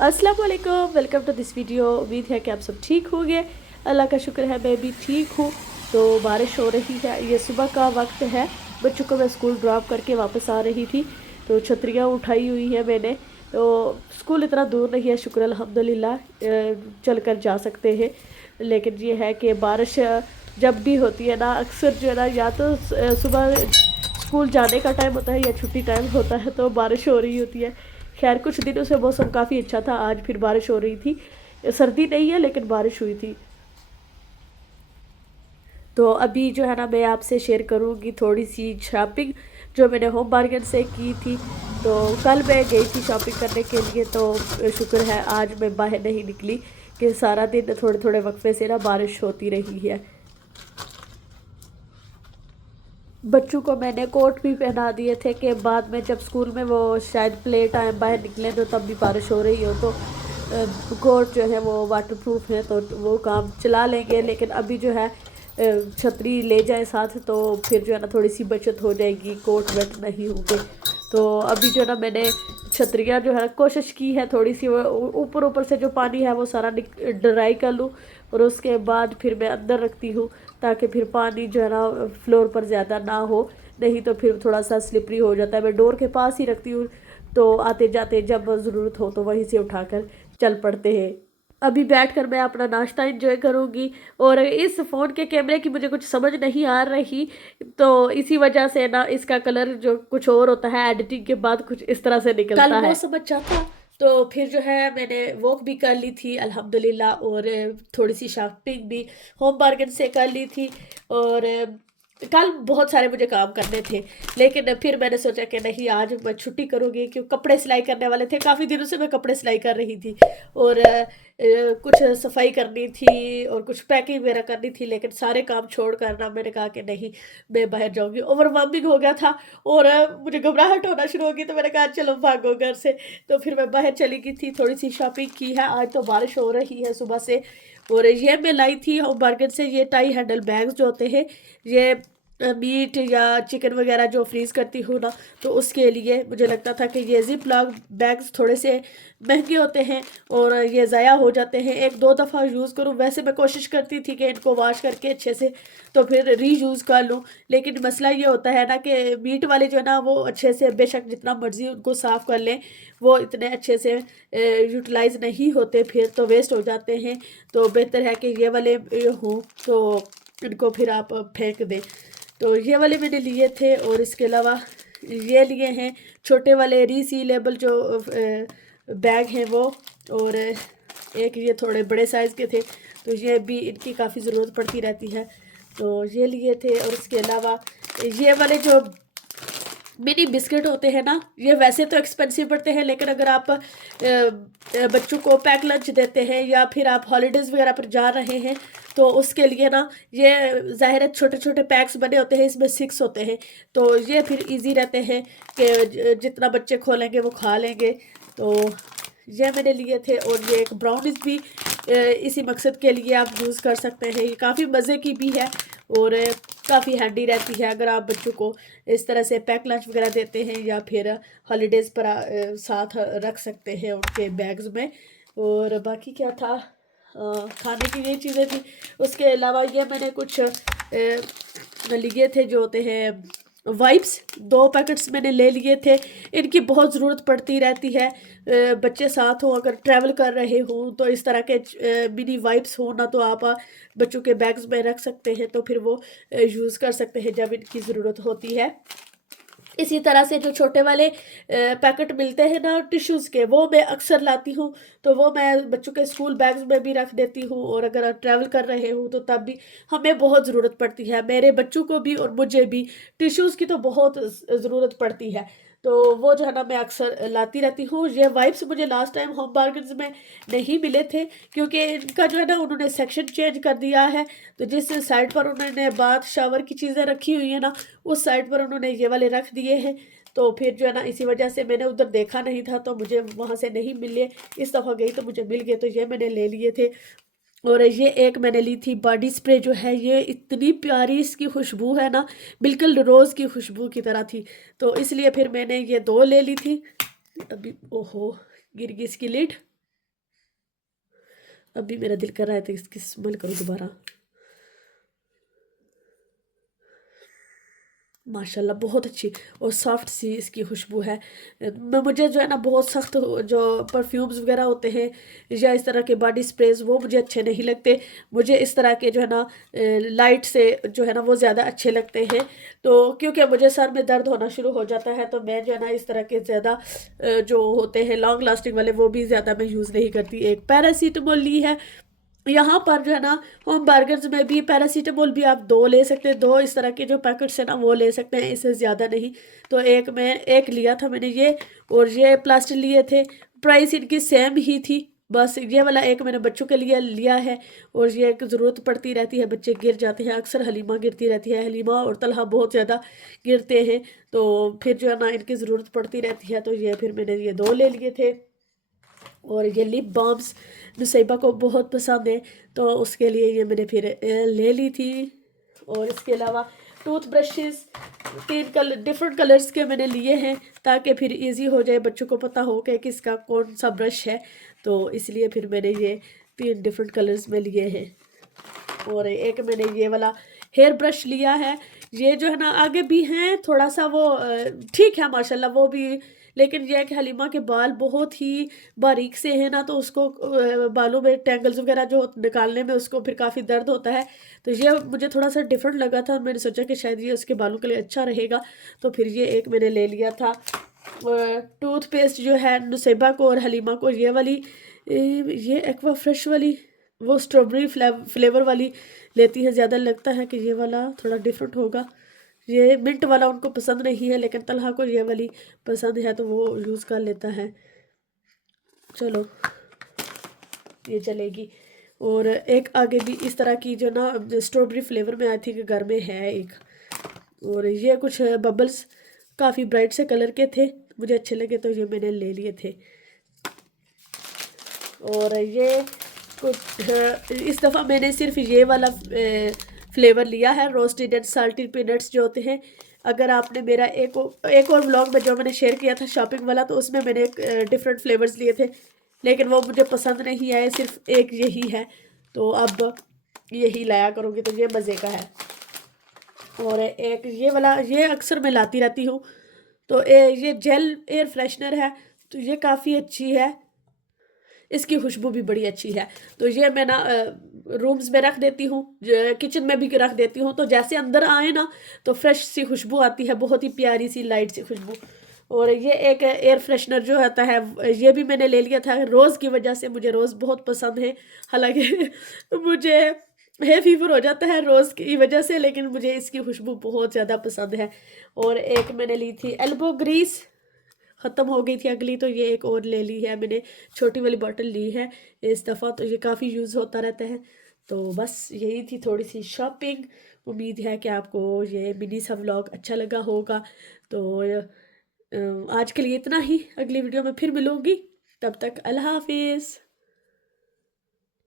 अस्सलाम वालेकुम, welcome to this video. उम्मीद है कि आप सब ठीक होंगे। अल्लाह का शुक्र है मैं भी ठीक हूँ। तो बारिश हो रही है, ये सुबह का वक्त है। बच्चों को मैं स्कूल ड्रॉप करके वापस आ रही थी, तो छतरियाँ उठाई हुई है मैंने। तो स्कूल इतना दूर नहीं है, शुक्र अल्हम्दुलिल्लाह, चल कर जा सकते हैं। लेकिन ये है कि बारिश जब भी होती है ना, अक्सर जो है ना, या तो सुबह स्कूल जाने का टाइम होता है या छुट्टी टाइम होता है, तो बारिश हो रही होती है। खैर कुछ दिनों से मौसम काफ़ी अच्छा था, आज फिर बारिश हो रही थी। सर्दी नहीं है लेकिन बारिश हुई थी। तो अभी जो है ना, मैं आपसे शेयर करूँगी थोड़ी सी शॉपिंग जो मैंने होम बार्गेन से की थी। तो कल मैं गई थी शॉपिंग करने के लिए, तो शुक्र है आज मैं बाहर नहीं निकली, कि सारा दिन थोड़े थोड़े वक्फे से ना बारिश होती रही है। बच्चों को मैंने कोट भी पहना दिए थे कि बाद में जब स्कूल में वो शायद प्ले टाइम बाहर निकले तो तब भी बारिश हो रही हो तो कोट जो है वो वाटरप्रूफ है, तो वो काम चला लेंगे। लेकिन अभी जो है छतरी ले जाए साथ, तो फिर जो है ना थोड़ी सी बचत हो जाएगी, कोट वेट नहीं होंगे। तो अभी जो है ना, मैंने छतरियाँ जो है कोशिश की है थोड़ी सी वो ऊपर ऊपर से जो पानी है वो सारा ड्राई कर लूँ, और उसके बाद फिर मैं अंदर रखती हूँ, ताकि फिर पानी जो है ना फ्लोर पर ज़्यादा ना हो। नहीं तो फिर थोड़ा सा स्लिपरी हो जाता है। मैं डोर के पास ही रखती हूँ, तो आते जाते जब ज़रूरत हो तो वहीं से उठाकर चल पड़ते हैं। अभी बैठकर मैं अपना नाश्ता एंजॉय करूँगी, और इस फ़ोन के कैमरे की मुझे कुछ समझ नहीं आ रही, तो इसी वजह से ना इसका कलर जो कुछ और होता है, एडिटिंग के बाद कुछ इस तरह से निकलता है। कल मौसम अच्छा था, तो फिर जो है मैंने वॉक भी कर ली थी अल्हम्दुलिल्लाह, और थोड़ी सी शॉपिंग भी होम बार्गेन से कर ली थी। और कल बहुत सारे मुझे काम करने थे, लेकिन फिर मैंने सोचा कि नहीं, आज मैं छुट्टी करूँगी, क्योंकि कपड़े सिलाई करने वाले थे। काफ़ी दिनों से मैं कपड़े सिलाई कर रही थी, और कुछ सफाई करनी थी और कुछ पैकिंग वगैरह करनी थी। लेकिन सारे काम छोड़ कर ना, मैंने कहा कि नहीं, मैं बाहर जाऊँगी। ओवरवेलमिंग हो गया था, और मुझे घबराहट होना शुरू हो गई, तो मैंने कहा चलो भागो घर से। तो फिर मैं बाहर चली गई थी, थोड़ी सी शॉपिंग की है। आज तो बारिश हो रही है सुबह से। और ये मैं लाई थी होम बार्गेन से, ये टाई हैंडल बैग्स जो होते हैं, ये मीट या चिकन वगैरह जो फ्रीज़ करती हूँ ना, तो उसके लिए मुझे लगता था कि ये जिप लॉक बैग्स थोड़े से महंगे होते हैं और ये ज़ाया हो जाते हैं, एक दो दफ़ा यूज़ करूँ। वैसे मैं कोशिश करती थी कि इनको वॉश करके अच्छे से तो फिर रीयूज़ कर लूँ, लेकिन मसला ये होता है ना कि मीट वाले जो है ना, वो अच्छे से बेशक जितना मर्ज़ी उनको साफ़ कर लें, वो इतने अच्छे से यूटिलाइज़ नहीं होते, फिर तो वेस्ट हो जाते हैं। तो बेहतर है कि ये वाले हों, तो इनको फिर आप फेंक दें। तो ये वाले मैंने लिए थे, और इसके अलावा ये लिए हैं छोटे वाले रीसीलेबल जो बैग हैं वो, और एक ये थोड़े बड़े साइज़ के थे, तो ये भी इनकी काफ़ी ज़रूरत पड़ती रहती है, तो ये लिए थे। और इसके अलावा ये वाले जो मिनी बिस्किट होते हैं ना, ये वैसे तो एक्सपेंसिव पड़ते हैं, लेकिन अगर आप बच्चों को पैक लंच देते हैं या फिर आप हॉलीडेज़ वगैरह पर जा रहे हैं, तो उसके लिए ना ये ज़ाहिर है छोटे छोटे पैक्स बने होते हैं, इसमें 6 होते हैं, तो ये फिर इजी रहते हैं कि जितना बच्चे खोलेंगे वो खा लेंगे। तो ये मैंने लिए थे। और ये एक ब्राउनीज भी इसी मकसद के लिए आप यूज़ कर सकते हैं। ये काफ़ी मज़े की भी है, और काफ़ी हैंडी रहती है अगर आप बच्चों को इस तरह से पैक लंच वगैरह देते हैं, या फिर हॉलीडेज़ पर साथ रख सकते हैं उनके बैग्स में। और बाकी क्या था, खाने की ये चीज़ें थी। उसके अलावा ये मैंने कुछ लिए थे जो होते हैं वाइप्स, 2 पैकेट्स मैंने ले लिए थे। इनकी बहुत ज़रूरत पड़ती रहती है, बच्चे साथ हों, अगर ट्रैवल कर रहे हों तो इस तरह के मिनी वाइप्स हों ना, तो आप बच्चों के बैग्स में रख सकते हैं, तो फिर वो यूज़ कर सकते हैं जब इनकी ज़रूरत होती है। इसी तरह से जो छोटे वाले पैकेट मिलते हैं ना टिश्यूज़ के, वो मैं अक्सर लाती हूँ, तो वो मैं बच्चों के स्कूल बैग्स में भी रख देती हूँ, और अगर ट्रैवल कर रहे हूँ तो तब भी हमें बहुत ज़रूरत पड़ती है, मेरे बच्चों को भी और मुझे भी टिश्यूज़ की तो बहुत ज़रूरत पड़ती है। तो वो जो है ना, मैं अक्सर लाती रहती हूँ। ये वाइप्स मुझे लास्ट टाइम होम बार्गेन्स में नहीं मिले थे, क्योंकि इनका जो है ना उन्होंने सेक्शन चेंज कर दिया है। तो जिस साइड पर उन्होंने बाथ शावर की चीज़ें रखी हुई है ना, उस साइड पर उन्होंने ये वाले रख दिए हैं। तो फिर जो है ना, इसी वजह से मैंने उधर देखा नहीं था, तो मुझे वहाँ से नहीं मिले। इस दफ़ा गई तो मुझे मिल गए, तो ये मैंने ले लिए थे। और ये एक मैंने ली थी बॉडी स्प्रे जो है, ये इतनी प्यारी इसकी खुशबू है ना, बिल्कुल रोज़ की खुशबू की तरह थी, तो इसलिए फिर मैंने ये 2 ले ली थी। अभी ओहो, गिर गई इसकी लिड। अभी मेरा दिल कर रहा है तो इसकी स्मेल करूँ दोबारा। माशाल्लाह बहुत अच्छी और सॉफ्ट सी इसकी खुशबू है। मुझे जो है ना बहुत सख्त जो परफ्यूम्स वगैरह होते हैं या इस तरह के बॉडी स्प्रेज वो मुझे अच्छे नहीं लगते। मुझे इस तरह के जो है ना लाइट से जो है ना वो ज़्यादा अच्छे लगते हैं। तो क्योंकि मुझे सर में दर्द होना शुरू हो जाता है तो मैं जो है ना इस तरह के ज़्यादा जो होते हैं लॉन्ग लास्टिंग वाले वो भी ज़्यादा मैं यूज़ नहीं करती। एक पैरासीटामोल ली है यहाँ पर जो है ना होम बर्गर्स में भी पैरासीटामोल भी आप 2 ले सकते हैं। 2 इस तरह के जो पैकेट्स है ना वो ले सकते हैं, इससे ज़्यादा नहीं। तो एक लिया था मैंने ये, और ये प्लास्टर लिए थे। प्राइस इनकी सेम ही थी। बस ये वाला एक मैंने बच्चों के लिए लिया है, और ये एक ज़रूरत पड़ती रहती है, बच्चे गिर जाते हैं अक्सर। हलीमा गिरती रहती है, हलीमा और तलहा बहुत ज़्यादा गिरते हैं, तो फिर जो है ना इनकी ज़रूरत पड़ती रहती है। तो ये फिर मैंने ये 2 ले लिए थे। और ये लिप बाम्स नुसैबा को बहुत पसंद है, तो उसके लिए ये मैंने फिर ले ली थी। और इसके अलावा टूथ ब्रशेस 3 डिफरेंट कलर्स के मैंने लिए हैं, ताकि फिर इजी हो जाए, बच्चों को पता हो कि किसका कौन सा ब्रश है। तो इसलिए फिर मैंने ये 3 डिफरेंट कलर्स में लिए हैं। और एक मैंने ये वाला हेयर ब्रश लिया है। ये जो है ना आगे भी हैं थोड़ा सा वो ठीक है माशाल्लाह वो भी, लेकिन यह है कि हलीमा के बाल बहुत ही बारीक से हैं ना, तो उसको बालों में टेंगल्स वगैरह जो निकालने में उसको फिर काफ़ी दर्द होता है। तो ये मुझे थोड़ा सा डिफरेंट लगा था, मैंने सोचा कि शायद ये उसके बालों के लिए अच्छा रहेगा, तो फिर ये एक मैंने ले लिया था। टूथपेस्ट जो है नुसैबा को और हलीमा को ये वाली, ये एक्वा फ्रेश वाली, वो स्ट्रॉबेरी फ्लेवर वाली लेती है। ज़्यादा लगता है कि ये वाला थोड़ा डिफरेंट होगा। ये मिंट वाला उनको पसंद नहीं है, लेकिन तलहा को ये वाली पसंद है तो वो यूज़ कर लेता है। चलो ये चलेगी। और एक आगे भी इस तरह की जो ना स्ट्रॉबेरी फ्लेवर में आई थिंक घर में है एक। और ये कुछ बबल्स काफ़ी ब्राइट से कलर के थे, मुझे अच्छे लगे तो ये मैंने ले लिए थे। और ये कुछ इस दफ़ा मैंने सिर्फ ये वाला फ्लेवर लिया है, रोस्टेड एंड साल्टेड पीनट्स जो होते हैं। अगर आपने मेरा एक और व्लॉग में जो मैंने शेयर किया था शॉपिंग वाला, तो उसमें मैंने डिफरेंट फ्लेवर्स लिए थे, लेकिन वो मुझे पसंद नहीं आए, सिर्फ एक यही है। तो अब यही लाया करूँगी, तो ये मज़े का है। और एक ये वाला, ये अक्सर मैं लाती रहती हूँ। तो ये जेल एयर फ्रेशनर है, तो ये काफ़ी अच्छी है, इसकी खुशबू भी बड़ी अच्छी है। तो ये मैं ना रूम्स में रख देती हूँ, किचन में भी रख देती हूँ, तो जैसे अंदर आए ना तो फ्रेश सी खुशबू आती है, बहुत ही प्यारी सी लाइट सी खुशबू। और ये एक एयर फ्रेशनर जो आता है, ये भी मैंने ले लिया था रोज़ की वजह से। मुझे रोज़ बहुत पसंद है, हालांकि मुझे है फीवर हो जाता है रोज़ की वजह से, लेकिन मुझे इसकी खुशबू बहुत ज़्यादा पसंद है। और एक मैंने ली थी एल्बो ग्रीस, ख़त्म हो गई थी अगली, तो ये एक और ले ली है मैंने, छोटी वाली बॉटल ली है इस दफ़ा, तो ये काफ़ी यूज़ होता रहता है। तो बस यही थी थोड़ी सी शॉपिंग। उम्मीद है कि आपको ये मिनी सा व्लॉग अच्छा लगा होगा। तो आज के लिए इतना ही, अगली वीडियो में फिर मिलूँगी, तब तक अल्लाह हाफिज़।